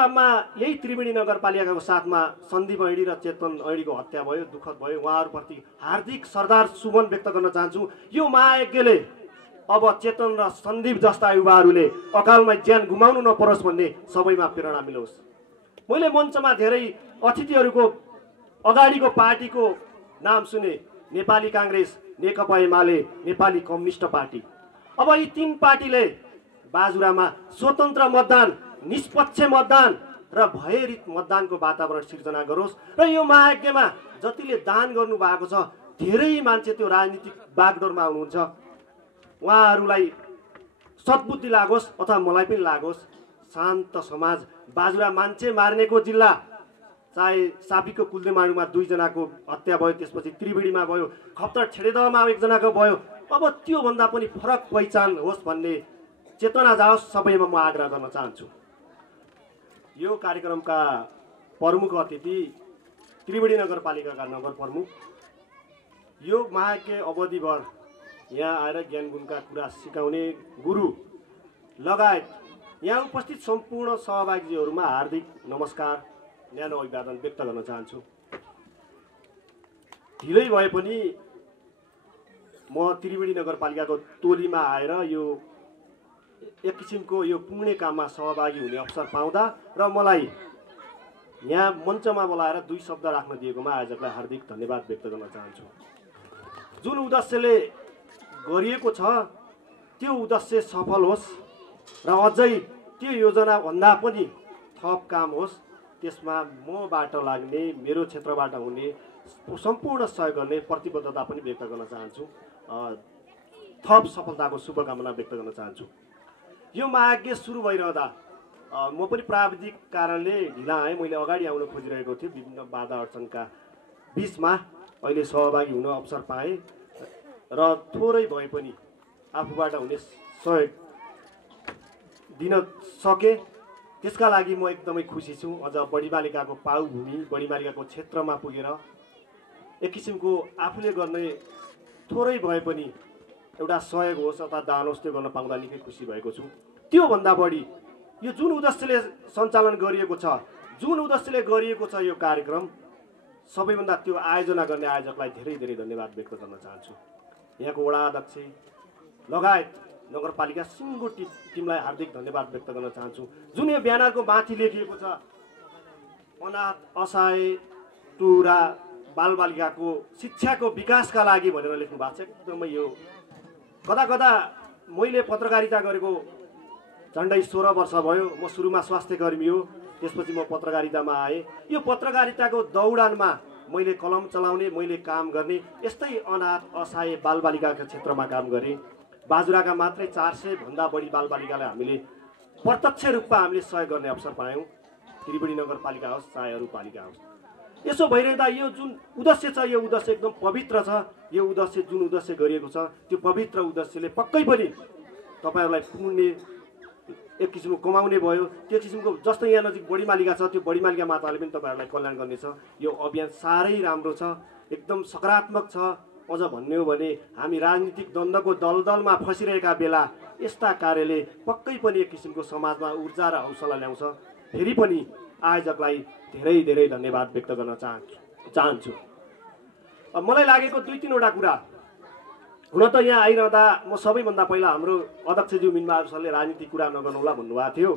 चुनावमा यही त्रिवेणी नगरपालिकाको साथमा सन्दीप ऐडी र चेतन ऐडीको हत्या भयो, दुःखद भयो। उहाँहरूप्रति हार्दिक श्रद्धा सुमन व्यक्त गर्न चाहन्छु। यो महायज्ञले अब चेतन र सन्दीप जस्ता युवाहरूले अकालमा ज्यान गुमाउनु नपरोस् भन्ने सबैमा प्रेरणा मिलोस्। मैले मञ्चमा धेरै अतिथिहरूको अगाडिको पार्टीको नाम सुने, नेपाली काङ्ग्रेस, नेकपा एमाले, नेपाली कम्युनिस्ट पार्टी। अब यी तीन पार्टीले बाजुरामा स्वतन्त्र मतदान, निष्पक्ष मतदान र भयरहित मतदानको वातावरण सिर्जना गरोस् र यो महायज्ञमा जतिले दान गर्नु भएको छ, धेरै मान्छे त्यो राजनीतिक बागडोरमा हुनुहुन्छ, उहाँहरूलाई सद्बुद्धि लागोस् अथवा मलाई पनि लागोस्। शान्त समाज, बाजुरा मान्छे मार्नेको जिल्ला, चाहे सापीको कुलदेमाडुमा 2 जनाको हत्या भयो, त्यसपछि त्रिवेणीमा भयो, खप्तर छेडेदहमा 1 जनाको भयो। अब त्योभन्दा पनि फरक पहिचान होस् भन्ने चेतना जाओस्, सबैमा म आग्रह गर्न चाहन्छु। यो कार्यक्रमका प्रमुख अतिथि त्रिवेणी नगरपालिकाका नगर प्रमुख, यो महायज्ञ अवधिभर यहाँ आएर ज्ञान गुणका कुरा सिकाउने गुरु लगायत यहाँ उपस्थित सम्पूर्ण सहभागीहरूमा हार्दिक नमस्कार, न्यानो अभिवादन व्यक्त गर्न चाहन्छु। ढिलै भए पनि म त्रिवेणी नगरपालिकाको टोलीमा आएर यो एक किसिमको यो पुण्य काममा सहभागी हुने अवसर पाउँदा र मलाई यहाँ मञ्चमा बोलाएर 2 शब्द राख्न दिएकोमा आयोजकलाई हार्दिक धन्यवाद व्यक्त गर्न चाहन्छु। जुन उद्देश्यले गरिएको छ त्यो उद्देश्य सफल होस् र अझै त्यो योजना भन्दा पनि थप काम होस्, त्यसमा मबाट लाग्ने, मेरो क्षेत्रबाट हुने सम्पूर्ण सहयोग गर्ने प्रतिबद्धता पनि व्यक्त गर्न चाहन्छु। थप सफलताको शुभकामना व्यक्त गर्न चाहन्छु। यो महायज्ञ सुरु भइरहँदा म पनि प्राविधिक कारणले ढिला आएँ। मैले अगाडि आउन खोजिरहेको थिएँ, विभिन्न बाधा अडचनका बिचमा अहिले सहभागी हुन अवसर पाएँ र थोरै भए पनि आफूबाट हुने सहयोग दिन सके, त्यसका लागि म एकदमै खुसी छु। अझ बढीबालिकाको पाउभूमि, बढीबालिकाको क्षेत्रमा पुगेर एक किसिमको आफूले गर्ने थोरै भए पनि एउटा सहयोग होस् अथवा दान होस्, त्यो गर्न पाउँदा निकै खुसी भएको छु। त्योभन्दा बढी यो जुन उद्देश्यले सञ्चालन गरिएको छ, जुन उद्देश्यले गरिएको छ यो कार्यक्रम, सबैभन्दा त्यो आयोजना गर्ने आयोजकलाई धेरै धेरै धन्यवाद व्यक्त गर्न चाहन्छु। यहाँको वडा अध्यक्ष लगायत नगरपालिका सिङ्गो टिमलाई हार्दिक धन्यवाद व्यक्त गर्न चाहन्छु। जुन यो ब्यानरको माथि लेखिएको छ, अनाथ, असहाय, टुरा बालबालिकाको शिक्षाको विकासका लागि भनेर लेख्नु भएको छ। एकदमै यो कदा कदा मैले पत्रकारिता गरेको झन्डै 16 वर्ष भयो। म सुरुमा स्वास्थ्य कर्मी हो, त्यसपछि म पत्रकारितामा आएँ। यो पत्रकारिताको दौडानमा मैले कलम चलाउने, मैले काम गर्ने, यस्तै अनाथ, असहाय बालबालिकाको क्षेत्रमा काम गरेँ। बाजुराका मात्रै 400 भन्दा बढी बालबालिकालाई हामीले प्रत्यक्ष रूपमा हामीले सहयोग गर्ने अवसर पायौँ, त्रिवेणी नगरपालिका होस् चाहे अरू पालिका होस्। यसो भइरहँदा यो जुन उद्देश्य छ, यो उद्देश्य एकदम पवित्र छ। यो उद्देश्य जुन उद्देश्य गरिएको छ, त्यो पवित्र उद्देश्यले पक्कै पनि तपाईँहरूलाई पुण्य एक किसिमको कमाउने भयो। त्यो किसिमको जस्तो यहाँ नजिक बढीमालिका छ, त्यो बढीमालिका माताले पनि तपाईँहरूलाई कल्याण गर्नेछ। यो अभियान साह्रै राम्रो छ, एकदम सकारात्मक छ। अझ भन्ने हो भने हामी राजनीतिक द्वन्द्वको दलदलमा फसिरहेका बेला यस्ता कार्यले पक्कै पनि एक किसिमको समाजमा ऊर्जा र हौसला ल्याउँछ। फेरि पनि आयोजकलाई धेरै धेरै धन्यवाद व्यक्त गर्न चाहन्छु। मलाई लागेको 2-3वटा कुरा। हुन त यहाँ आइरहँदा म सबैभन्दा पहिला हाम्रो अध्यक्षज्यू मिनबहादुर सरले राजनीतिक कुरा नगर्नुहोला भन्नुभएको थियो।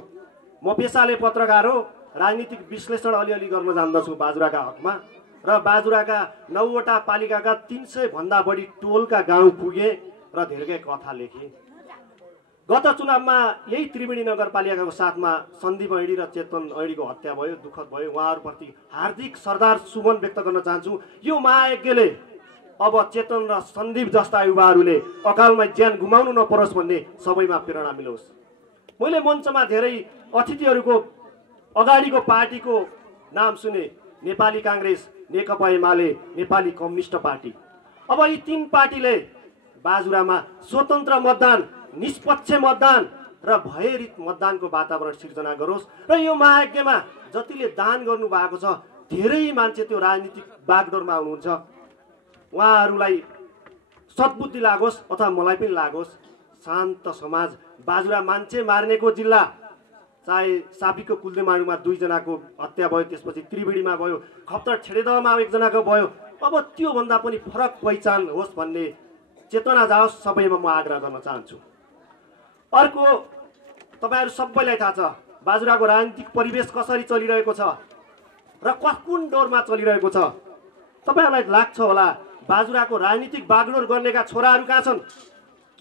म पेसाले पत्रकार हो, राजनीतिक विश्लेषण अलिअलि गर्न जान्दछु बाजुराका हकमा र बाजुराका 9वटा पालिकाका 300 भन्दा बढी टोलका गाउँ पुगे र धेरै कथा लेखेँ। गत चुनावमा यही त्रिवेणी नगरपालिकाको साथमा सन्दीप ऐडी र चेतन ऐडीको हत्या भयो, दुःखद भयो। उहाँहरूप्रति हार्दिक श्रद्धा सुमन व्यक्त गर्न चाहन्छु। यो महायज्ञले अब चेतन र सन्दीप जस्ता युवाहरूले अकालमा ज्यान गुमाउनु नपरोस् भन्ने सबैमा प्रेरणा मिलोस्। मैले मञ्चमा धेरै अतिथिहरूको अगाडिको पार्टीको नाम सुने, नेपाली काङ्ग्रेस, नेकपा एमाले, नेपाली कम्युनिस्ट पार्टी। अब यी तीन पार्टीले बाजुरामा स्वतन्त्र मतदान, निष्पक्ष मतदान र भयरहित मतदानको वातावरण सिर्जना गरोस् र यो महायज्ञमा जतिले दान गर्नु भएको छ, धेरै मान्छे त्यो राजनीतिक बागडोरमा हुनुहुन्छ, उहाँहरूलाई सद्बुद्धि लागोस् अथवा मलाई पनि लागोस्। शान्त समाज, बाजुरा मान्छे मार्नेको जिल्ला, चाहे सापीको कुलदेमाडुमा 2 जनाको हत्या भयो, त्यसपछि त्रिवेणीमा भयो, खप्तर छेडेदहमा 1 जनाको भयो। अब त्योभन्दा पनि फरक पहिचान होस् भन्ने चेतना जाओस्, सबैमा म आग्रह गर्न चाहन्छु। अर्को, तपाईहरु सबैलाई थाहा छ बाजुराको राजनीतिक परिवेश कसरी चलिरहेको छ र कुन डोरमा चलिरहेको छ। तपाईहरुलाई लाग्छ होला बाजुराको राजनीतिक बागडोर गर्नेका छोराहरू कहाँ छन्?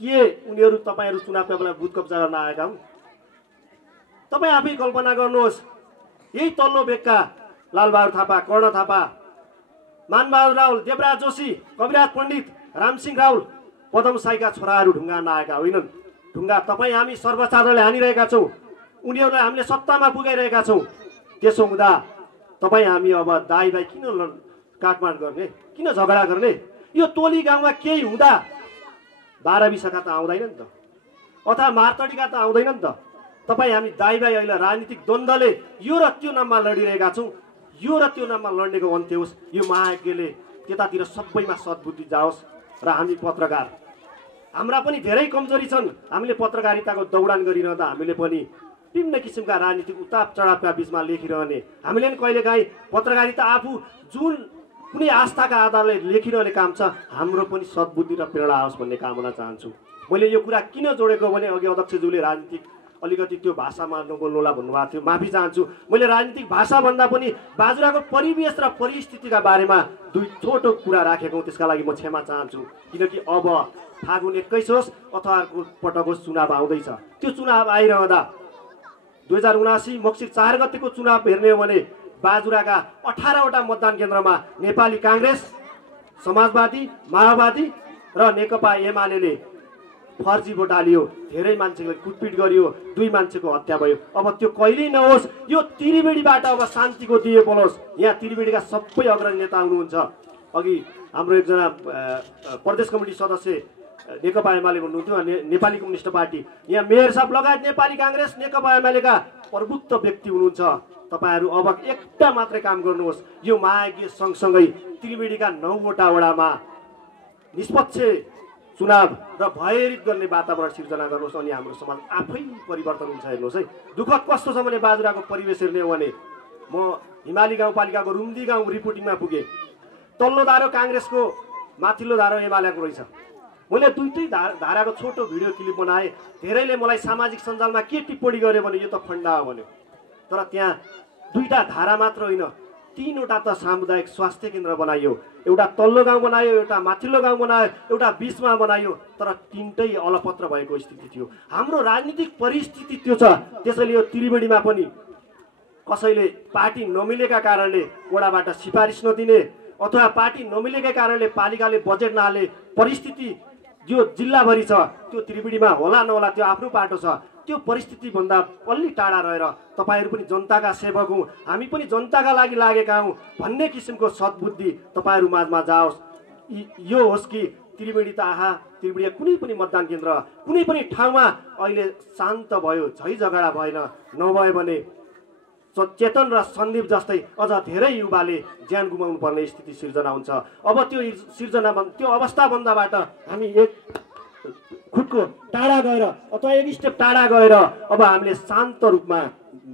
के उनीहरू तपाईहरु चुनावका बेला बुथ कब्जा गर्न आएका हुन्? तपाईँ आफै कल्पना गर्नुहोस्, यही तल्लो बेगका लालबहादुर थापा, कर्ण थापा, मानबहादुर राउल, देवराज जोशी, कविराज पण्डित, रामसिंह राउल पदम साईका छोराहरू ढुङ्गा नआएका होइनन्। ढुङ्गा तपाईँ हामी सर्वसाधारणले हानिरहेका छौँ, उनीहरूलाई हामीले सत्तामा पुगाइरहेका छौँ। त्यसो हुँदा तपाईँ हामी अब दाइ भाइ किन काटमाट गर्ने, किन झगडा गर्ने? यो टोली गाउँमा केही हुँदा 12-20का त आउँदैन नि त, अथवा मार्तडीका त आउँदैन नि त। तपाईँ हामी दाइ भाइ अहिले राजनीतिक द्वन्द्वले यो र त्यो नाममा लडिरहेका छौँ। यो र त्यो नाममा लड्नेको अन्त्य होस्। यो महायज्ञले त्यतातिर सबैमा सद्बुद्धि जाओस्। र हामी पत्रकार, हाम्रा पनि धेरै कमजोरी छन्। हामीले पत्रकारिताको दौडान गरिरहँदा हामीले पनि विभिन्न किसिमका राजनीतिक उताप चढावका बिचमा लेखिरहने, हामीले पनि कहिलेकाहीँ पत्रकारिता आफू जुन कुनै आस्थाका आधारले लेखिरहने काम छ, हाम्रो पनि सद्बुद्धि र प्रेरणा आओस् भन्ने कामना चाहन्छु। मैले यो कुरा किन जोडेको भने अघि अध्यक्षज्यूले राजनीतिक अलिकति त्यो भाषामा नबोल्नुहोला भन्नुभएको थियो, माफी चाहन्छु। मैले राजनीतिक भाषा भन्दा पनि बाजुराको परिवेश र परिस्थितिका बारेमा 2 छोटो कुरा राखेको, त्यसका लागि म क्षमा चाहन्छु। किनकि अब फागुन 21 होस् अथवा अर्को पटक होस्, चुनाव आउँदैछ। त्यो चुनाव आइरहँदा 2079 मक्सिर 4 गतेको चुनाव हेर्ने हो भने बाजुराका 18वटा मतदान केन्द्रमा नेपाली कांग्रेस, समाजवादी, माओवादी र नेकपा एमाले फर्जी भोट हालियो। धेरै मान्छेले कुटपिट गरियो, 2 मान्छेको हत्या भयो। अब त्यो कहिल्यै नहोस्। यो त्रिवेणीबाट अब शान्तिको दिए बोलोस्। यहाँ त्रिवेणीका सबै अग्रणी नेता हुनुहुन्छ। अघि हाम्रो एकजना प्रदेश कमिटी सदस्य नेकपा एमाले भन्नुहुन्थ्यो, नेपाली कम्युनिस्ट पार्टी, यहाँ मेयर साहब लगायत नेपाली कांग्रेस, नेकपा एमालेका प्रबुद्ध व्यक्ति हुनुहुन्छ। तपाईहरु अब एउटा मात्रै काम गर्नुहोस्, यो महायज्ञ सँगसँगै त्रिवेणीका 9वटा वडामा निष्पक्ष चुनाव र भयरहित गर्ने वातावरण सिर्जना गर्नुहोस्, अनि हाम्रो समाज आफै परिवर्तन हुन्छ। हेर्नुहोस् है, दुःखद कस्तो छ भने बाजुराको परिवेश हेर्ने हो भने म हिमाली गाउँपालिकाको रुम्दी गाउँ रिपोर्टिङमा पुगेँ। तल्लो धारो कांग्रेसको, माथिल्लो धारो एमालेको रहेछ। मैले दुईटै धाराको छोटो भिडियो क्लिप बनाएँ। धेरैले मलाई सामाजिक सञ्जालमा के टिप्पणी गरे भने यो त फन्डा हो भन्यो। तर त्यहाँ 2टा धारा मात्र होइन, 3वटा त सामुदायिक स्वास्थ्य केन्द्र बनाइयो। एउटा तल्लो गाउँ बनायो, एउटा माथिल्लो गाउँ बनायो, एउटा बिचमा बनायो। तर 3टै अलपत्र भएको स्थिति थियो। हाम्रो राजनीतिक परिस्थिति त्यो छ। त्यसैले यो त्रिवेणीमा पनि कसैले पार्टी नमिलेका कारणले वडाबाट सिफारिस नदिने अथवा पार्टी नमिलेकै कारणले पालिकाले बजेट नहाल्ने परिस्थिति जो जिल्लाभरि छ, त्यो त्रिवेणीमा होला नहोला त्यो आफ्नो पाटो छ। त्यो परिस्थिति भन्दा अलि टाढा रहेर तपाईहरु पनि जनताका सेवक हौं, हामी पनि जनताका लागि लागेका हौं भन्ने किसिमको सद्बुद्धि तपाईहरु माझमा जाओस्। यो होस् कि त्रिवेणी त आहा, त्रिवेणी कुनै पनि मतदान केन्द्र कुनै पनि ठाउँमा अहिले शान्त भयो, झै झगडा भएन। नभए भने चेतन र सन्दीप जस्तै अझ धेरै युवाले ज्यान गुमाउनु पर्ने स्थिति सिर्जना हुन्छ। अब त्यो अवस्था बन्दाबाट हामी एक खुदको टाढा गएर अथवा एक स्टेप टाढा गएर अब हामीले शान्त रूपमा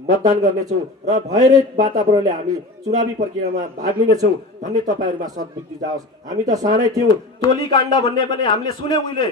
मतदान गर्नेछौँ र भयरहित वातावरणले हामी चुनावी प्रक्रियामा भाग लिनेछौँ भन्ने तपाईहरुमा सद्बुद्धि जाओस्। हामी त सानै थियौँ, टोली काण्ड भन्ने पनि हामीले सुन्यौँ उहिले,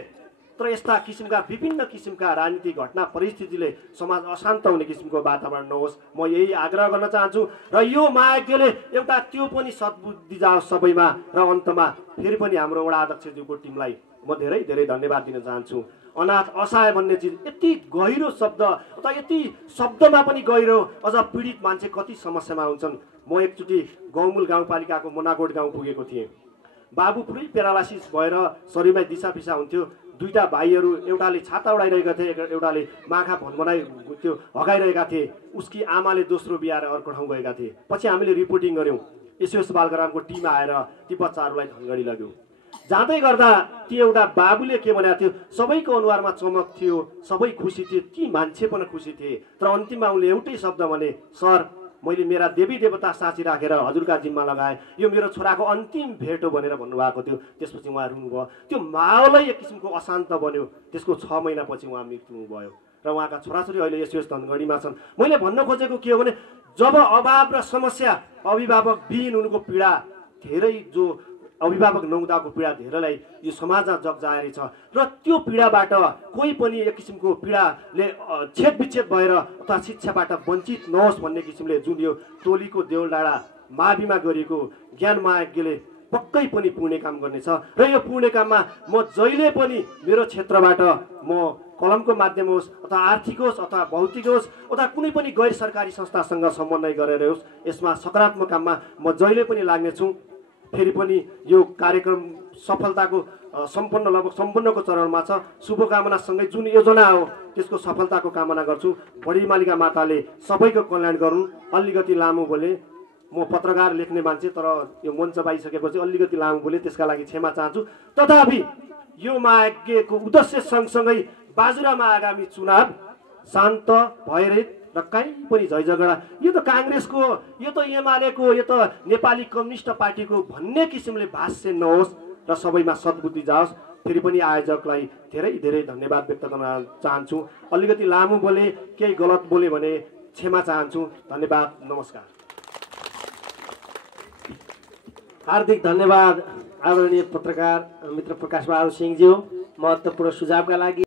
तर यस्ता किसिमका विभिन्न किसिमका राजनीतिक घटना परिस्थितिले समाज अशान्त हुने किसिमको वातावरण नहोस्, म यही आग्रह गर्न चाहन्छु। र यो महायज्ञले एउटा त्यो पनि सद्बुद्धि जाओस् सबैमा। र अन्तमा फेरि पनि हाम्रो वडा अध्यक्षज्यूको टिमलाई म धेरै धेरै धन्यवाद दिन चाहन्छु। अनाथ असहाय भन्ने चिज यति गहिरो शब्द अथवा यति शब्दमा पनि गहिरो, अझ पीडित मान्छे कति समस्यामा हुन्छन्। म एकचोटि गौमूल गाउँपालिकाको मोनाकोट गाउँ पुगेको थिएँ। बाबु पुरै प्यारालाइसिस भएर शरीरमा दिशा पिसा हुन्थ्यो। 2टा भाइहरू, एउटाले छाता उडाइरहेका थिए, एउटाले माखा भनभनाइ त्यो हगाइरहेका थिए। उसकी आमाले दोस्रो बिहार अर्को ठाउँ गएका थिए। पछि हामीले रिपोर्टिङ गर्यौँ, एसओएस बालग्रामको टिम आएर ती बच्चाहरूलाई धनगढी लग्यो। जाँदै गर्दा ती एउटा बाबुले के भनेको थियो, सबैको अनुहारमा चमक थियो, सबै खुसी थिए, ती मान्छे पनि खुसी थिए। तर अन्तिममा उनले एउटै शब्द भने, सर मैले मेरा देवी देवता साँची राखेर हजुरका जिम्मा लगाएँ, यो मेरो छोराको अन्तिम भेट हो भनेर भन्नुभएको थियो। त्यसपछि उहाँ रुनुभयो। त्यो माहौलै एक किसिमको अशान्त बन्यो। त्यसको 6 महिनापछि उहाँ मृत्यु भयो। र र उहाँका छोराछोरी अहिले एसएस धनगढीमा छन्। मैले भन्न खोजेको के हो भने जब अभाव र समस्या अभिभावक विहीन हुनुको पीडा धेरै जो अभिभावक नहुँदाको पीडा धेरैलाई यो समाजमा जगजाहेरी छ र त्यो पीडाबाट कोही पनि एक किसिमको पीडाले छेदविच्छेद भएर अथवा शिक्षाबाट वञ्चित नहोस् भन्ने किसिमले जुन यो टोलीको देउलडाँडा माविमा गरिएको ज्ञानमायज्ञले पक्कै पनि पुण्य काम गर्नेछ र यो पुण्य काममा म जहिले पनि मेरो क्षेत्रबाट म कलमको माध्यम होस् अथवा आर्थिक होस् अथवा भौतिक होस् अथवा कुनै पनि गैर सरकारी संस्थासँग समन्वय गरेर होस् यसमा सकारात्मक काममा म जहिले पनि लाग्नेछु। फेरि पनि यो कार्यक्रम सफलताको लगभग सम्पन्नको चरणमा छ। शुभकामनासँगै जुन योजना हो त्यसको सफलताको कामना गर्छु। बडी मालिका माताले सबैको कल्याण गरून्। अलिकति लामो बोले, म पत्रकार लेख्ने मान्छे, तर यो मञ्च पाइसकेपछि अलिकति लामो बोले, त्यसका लागि क्षमा चाहन्छु। तथापि यो महायज्ञको उद्देश्य सँगसँगै बाजुरामा आगामी चुनाव शान्त भयरहित र कहीँ पनि झैझगडा, यो त काङ्ग्रेसको, यो त एमालेको, यो त नेपाली कम्युनिस्ट पार्टीको भन्ने किसिमले भाष्य नहोस् र सबैमा सद्बुद्धि जाओस्। फेरि पनि आयोजकलाई धेरै धेरै धन्यवाद व्यक्त गर्न चाहन्छु। अलिकति लामो बोले, केही गलत बोले भने क्षमा चाहन्छु। धन्यवाद, नमस्कार। हार्दिक धन्यवाद आदरणीय पत्रकार मित्र प्रकाश बहादुर सिंहज्यू, महत्त्वपूर्ण सुझावका लागि।